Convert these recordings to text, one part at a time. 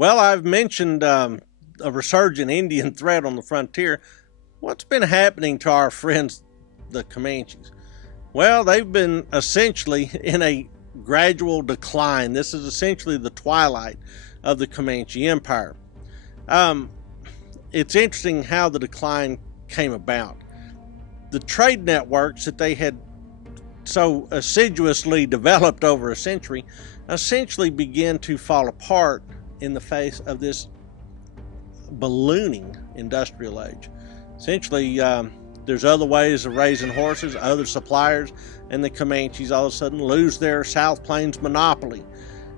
Well, I've mentioned a resurgent Indian threat on the frontier. What's been happening to our friends, the Comanches? Well, they've been essentially in a gradual decline. This is essentially the twilight of the Comanche Empire. Um, it's interesting how the decline came about. The trade networks that they had so assiduously developed over a century essentially began to fall apart in the face of this ballooning industrial age. Essentially, there's other ways of raising horses, other suppliers, and the Comanches all of a sudden lose their South Plains monopoly.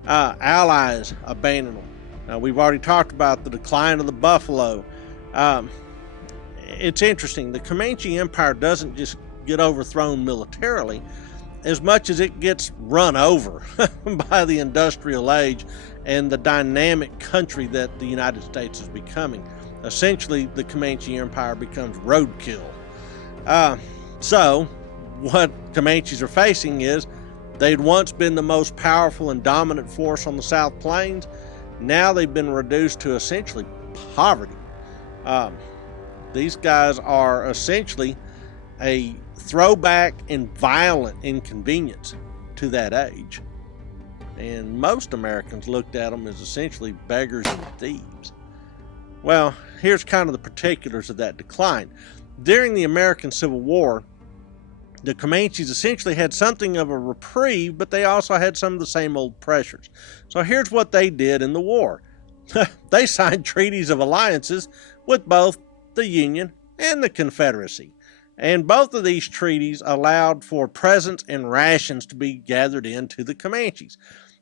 Allies abandon them. We've already talked about the decline of the buffalo. It's interesting. The Comanche Empire doesn't just get overthrown militarily as much as it gets run over by the industrial age and the dynamic country that the United States is becoming. Essentially, the Comanche Empire becomes roadkill. So, what Comanches are facing is they'd once been the most powerful and dominant force on the South Plains. Now they've been reduced to essentially poverty. These guys are essentially a throwback and violent inconvenience to that age. And most Americans looked at them as essentially beggars and thieves. Well, here's kind of the particulars of that decline. During the American Civil War, the Comanches essentially had something of a reprieve, but they also had some of the same old pressures. So here's what they did in the war. They signed treaties of alliances with both the Union and the Confederacy. And both of these treaties allowed for presents and rations to be gathered into the Comanches.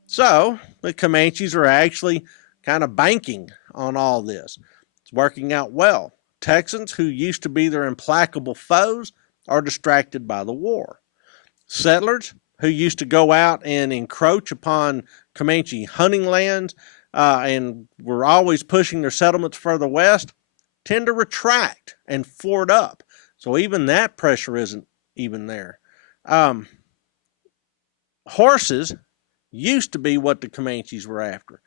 So the Comanches are actually kind of banking on all this. It's working out well. Texans, who used to be their implacable foes, are distracted by the war. Settlers, who used to go out and encroach upon Comanche hunting lands and were always pushing their settlements further west, tend to retract and ford up. So even that pressure isn't even there. Horses used to be what the Comanches were after.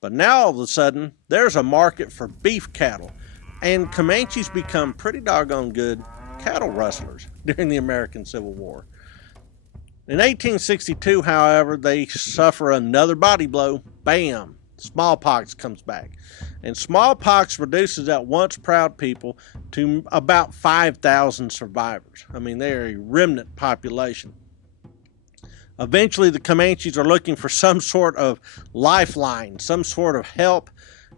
But now all of a sudden, there's a market for beef cattle. And Comanches become pretty doggone good cattle rustlers during the American Civil War. In 1862, however, they suffer another body blow. Bam! Smallpox comes back. And smallpox reduces that once proud people to about 5,000 survivors. I mean, they're a remnant population. Eventually, the Comanches are looking for some sort of lifeline, some sort of help.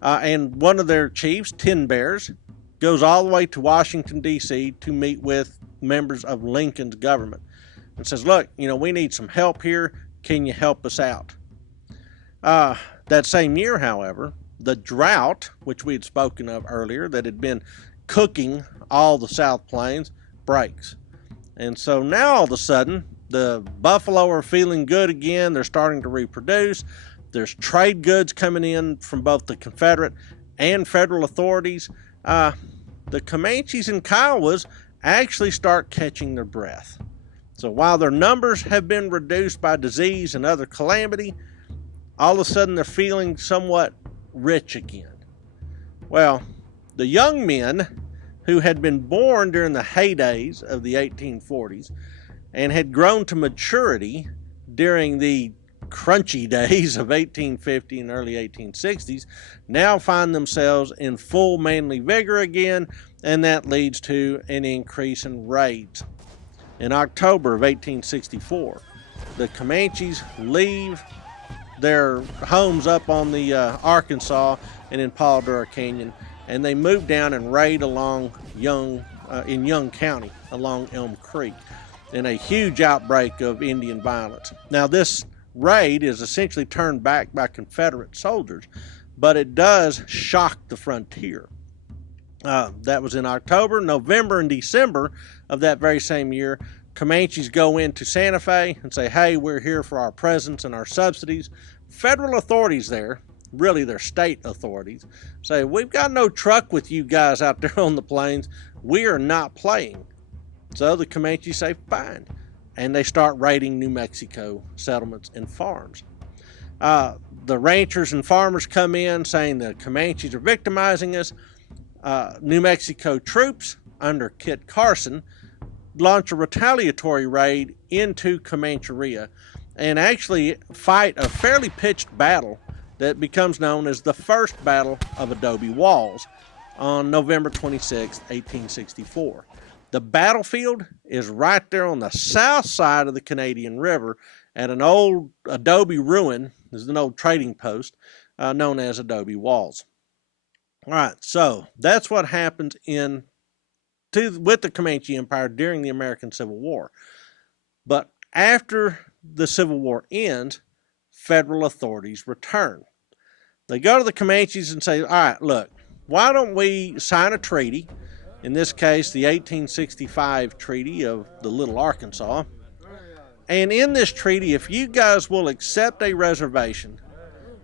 And one of their chiefs, Tin Bears, goes all the way to Washington, D.C. to meet with members of Lincoln's government and says, look, we need some help here. Can you help us out? That same year, however, the drought, which we had spoken of earlier, that had been cooking all the South Plains, breaks. And so now all of a sudden, the buffalo are feeling good again. They're starting to reproduce. There's trade goods coming in from both the Confederate and federal authorities. The Comanches and Kiowas actually start catching their breath. So while their numbers have been reduced by disease and other calamity, all of a sudden they're feeling somewhat rich again. Well, the young men who had been born during the heydays of the 1840s and had grown to maturity during the crunchy days of 1850 and early 1860s now find themselves in full manly vigor again, and that leads to an increase in raids. In October of 1864, the Comanches leave their homes up on the Arkansas and in Paul Durham Canyon, and they move down and raid along in Young County along Elm Creek in a huge outbreak of Indian violence. Now this raid is essentially turned back by Confederate soldiers, but it does shock the frontier. That was in October, November, and December of that very same year. Comanches go into Santa Fe and say, hey, we're here for our presents and our subsidies. Federal authorities there, really they're state authorities, say, we've got no truck with you guys out there on the plains. We are not playing. So the Comanches say, fine. And they start raiding New Mexico settlements and farms. The ranchers and farmers come in saying the Comanches are victimizing us. New Mexico troops under Kit Carson launch a retaliatory raid into Comancheria and actually fight a fairly pitched battle that becomes known as the First Battle of Adobe Walls on November 26, 1864. The battlefield is right there on the south side of the Canadian River at an old adobe ruin. This is an old trading post known as Adobe Walls. All right, so that's what happened with the Comanche Empire during the American Civil War. But after the Civil War ends, federal authorities return. They go to the Comanches and say, all right, look, why don't we sign a treaty, in this case the 1865 Treaty of the Little Arkansas, and in this treaty, if you guys will accept a reservation,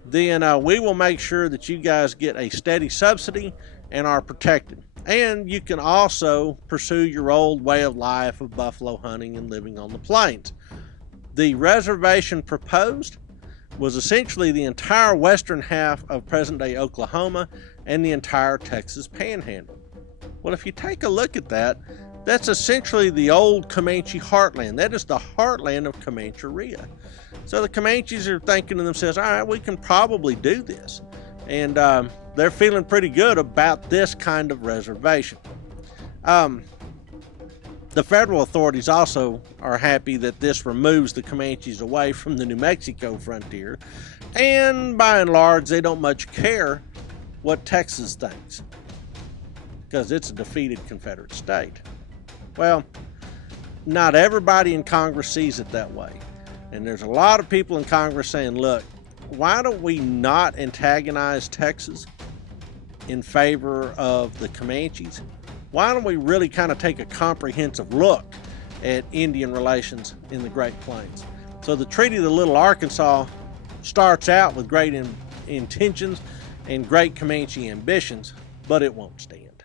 then we will make sure that you guys get a steady subsidy and are protected. And you can also pursue your old way of life of buffalo hunting and living on the plains. The reservation proposed was essentially the entire western half of present-day Oklahoma and the entire Texas Panhandle. Well, if you take a look at that, that's essentially the old Comanche heartland. That is the heartland of Comancheria. So the Comanches are thinking to themselves, all right, we can probably do this. And they're feeling pretty good about this kind of reservation. The federal authorities also are happy that this removes the Comanches away from the New Mexico frontier. And by and large, they don't much care what Texas thinks, because it's a defeated Confederate state. Well, not everybody in Congress sees it that way. And there's a lot of people in Congress saying, look, why don't we not antagonize Texas in favor of the Comanches? Why don't we really kind of take a comprehensive look at Indian relations in the Great Plains? So the Treaty of the Little Arkansas starts out with great intentions and great Comanche ambitions, but it won't stand.